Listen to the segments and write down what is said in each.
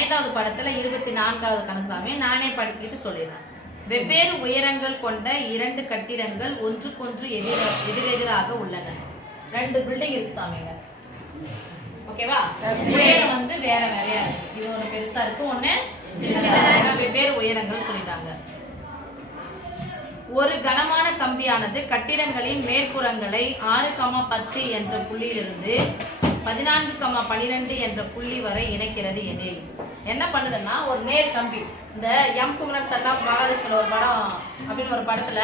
ஐந்தாவது படத்துல 24வது கணக்கு சாமி நானே படிச்சுக்கிட்டு சொல்லிடுறேன். வெவ்வேறு உயரங்கள் கொண்ட 2 கட்டிடங்கள் ஒன்றுக்கொன்று எதிரெதிராக உள்ளன. 2 பில்டிங் இருக்கு சாமிங்க. ஓகேவா? உயரம் வந்து வேற வேறையா இருக்கு. இது ஒன்று பெருசா இருக்கு, ஒன்று சின்னதா. வெவ்வேறு உயரங்கள் சொல்லிட்டாங்க. ஒரு கனமான கம்பியானது கட்டிடங்களின் மேற்புறங்களை 6,10 என்ற புள்ளியிலிருந்து 14,12 என்ற புள்ளி வரை இணைக்கிறது எனில் என்ன பண்ணுதுன்னா, ஒரு நேர் கம்பி, இந்த எம் குமரன் சர்தார் பாலாஜிஸ்ல ஒரு படம் அப்படின்னு ஒரு படத்துல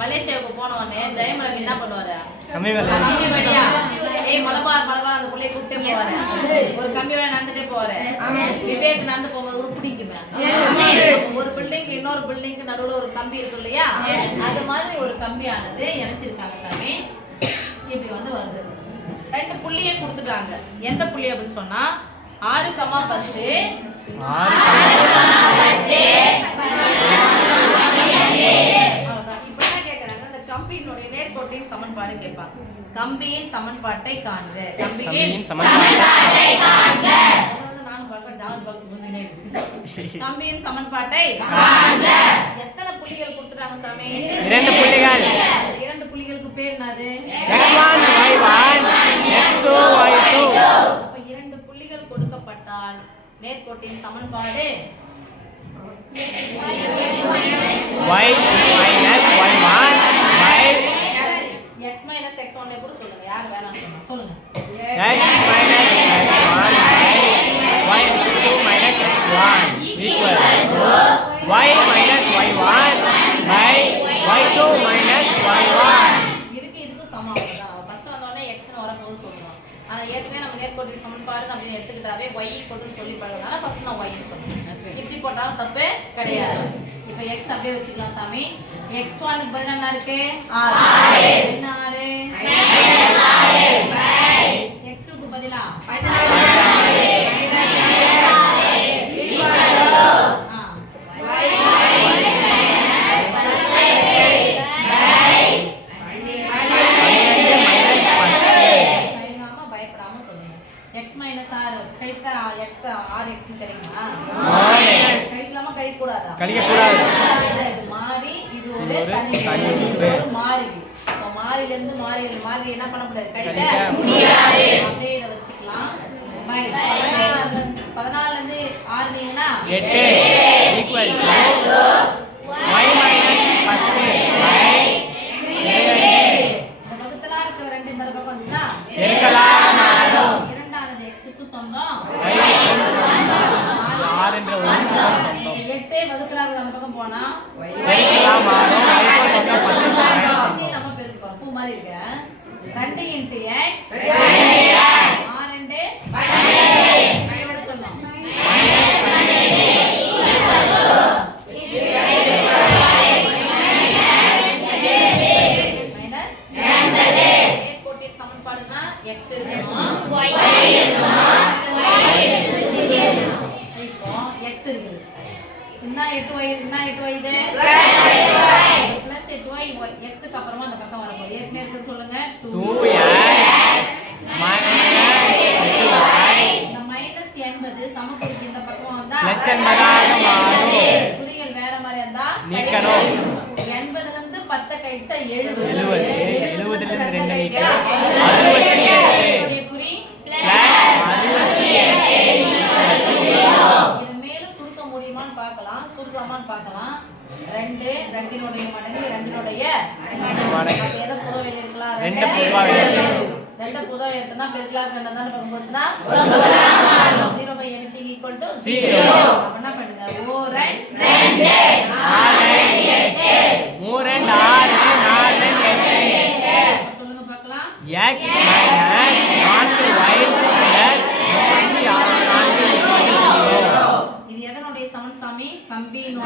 மலேசியாவுக்கு போன உடனே ஜெயம் ரவி என்ன பண்ணுவாரு, கம்பி வழியா மலபார் அந்த பிள்ளைய கூப்பிட்டே போவாரு, ஒரு கம்பி வழியா நடந்துட்டே போவாரு. விவேக் நடந்து போகும்போது ஒரு பிடிக்குமே, ஒரு பில்டிங் இன்னொரு பில்டிங்க்கு நடுவுல ஒரு கம்பி இருக்கு இல்லையா, அது மாதிரி ஒரு கம்பியானது இணைச்சிருக்காங்க சாமி. இப்படி வந்து வருது. 2 புள்ளியை கொடுத்துட்டாங்க. எந்த புள்ளி அப்படின்னு சொன்னா 6,10 கம்பியினுடைய நேர்கோட்டின் சமன்பாடு கேட்பாங்க. கம்பியின் சமன்பாட்டை காண்க. கம்பியின் சமன்பாட்டை காண்க. நானும் பார்க்க டவுன் பாக்ஸ் முந்தினே இருக்கு. கம்பியின் சமன்பாட்டை காண்க. எத்தனை புள்ளிகள் கொடுத்துட்டாங்க சாமி? 2 புள்ளிகள். 2 புள்ளிகளுக்கு பேர் என்னது? x1 y1 x2 y2. அப்ப 2 புள்ளிகள் கொடுக்கப்பட்டால் நேர்கோட்டின் சமன்பாடு y minus y1 by x minus x1 கூட சொல்லுங்க. யார் வேணாம்னு சொன்னா சொல்லுங்க. x minus x1 by y2 minus x1 equal to y minus y1 by y2 minus y1. இதுக்கு சமம். அவ்வளவுதான். ஃபர்ஸ்ட் வந்த உடனே x ன்னு வரப்போது சொல்றோம். ஆனா ஏற்கனவே நம்ம நேர்கோட்டின் சமன்பாடு அப்படி எடுத்துக்கிட்டாவே y = சொல்லி பழகுறதுனால ஃபர்ஸ்ட் நான் y ன்னு சொல்றேன். இப்படி போட்டாலும் தப்பு கிடையாது. இப்போ x அப்படியே வச்சுக்கலாம் சாமி. x1 க்கு பதிலா என்ன இருக்கு? 6. என்ன 6? x2 க்கு பதிலா 14. x minus r கழிச்சா x 6x ன்னு தெரியுமா? கழிக்கலாமா கழிக்கக்கூடாதா? கழிக்கக்கூடாது. இது மாறி, இது ஒரு தனி ஒரு மாறி. இப்போ மாறில இருந்து மாறி என்ன பண்ண முடியாது? கழிக்க முடியாது. அப்படியே இத வச்சுக்கலாம். 14 ல இருந்து 6 நீங்கன்னா 8 equal to y minus 10 by இந்த வகுத்தலா இருக்கிற 2 இந்த பக்கம் வந்துச்சா பெருக்கலாக மாறும். இரண்டானது x க்கு சொந்தம், y க்கு சொந்தம். 6 என்ற ஒரு சொந்தம். 8 வகுத்தலா இருக்கிற அந்த பக்கம் போனா பெருக்கலாக மாறும். y க்கு சொந்தம் 10 நம்ம பெருக்குறோம். பூ மாதிரி இருக்கு. 2 × x 6 2 12 சொல்லலாம். மைனஸ் நேர்கோட்டின் சமன்பாடுனா x இருக்கணும், y இருக்கணும். இப்போ x இருக்குது. என்ன 8y இது? + 8y x க்கு அப்புறமா அந்த பக்கம் வரப்போகுது. ஏற்கனவே சொல்லுங்க 2x இந்த மைனஸ் என்பது சமக்குறிக்கு இந்த பக்கம் வந்தா பிளஸ் என்பதாக மாறும். குறிகள் வேற மாதிரி இருந்தா நீக்கணும். 80 ல இருந்து 10 கழிச்சா 70. 70 ல இருந்து 2 நீக்கினா 67. குறி இது மேலும் சுருக்க முடியுமான்னு பார்க்கலாம், சுருக்கலாமான்னு பார்க்கலாம். 2 2னுடைய மடங்கு 2னுடைய மடங்கு. அப்ப எதை பொதுவா எழுதிருக்கலாம்? 2 பொதுவா எழுதிருக்கலாம். 2 பொதுவா எழுதுனா பெருக்கலாக ரெண்டாவது பக்கம் போச்சுனா 0 by anything equal to 0. அப்ப என்ன பண்ணுங்க? 2 2 6 8 3 2 6 4 8 சொல்லுங்க பார்க்கலாம். x minus 4y plus 24 இது எதனுடைய சமன் சாமி? கம்பியின்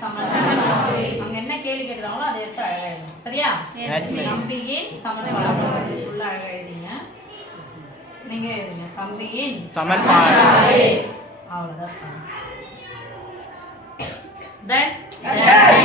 சமன். அங்க என்ன கேள்வி கேக்குறாங்களோ அதை எடுத்து அழகா எழுதணும். சரியா? கம்பியின் சமன்பாடு ஃபுல்லா அழகா எழுதிங்க. நீங்க எழுதுங்க கம்பியின் சமன்பாடு. அவ்வளவுதான்.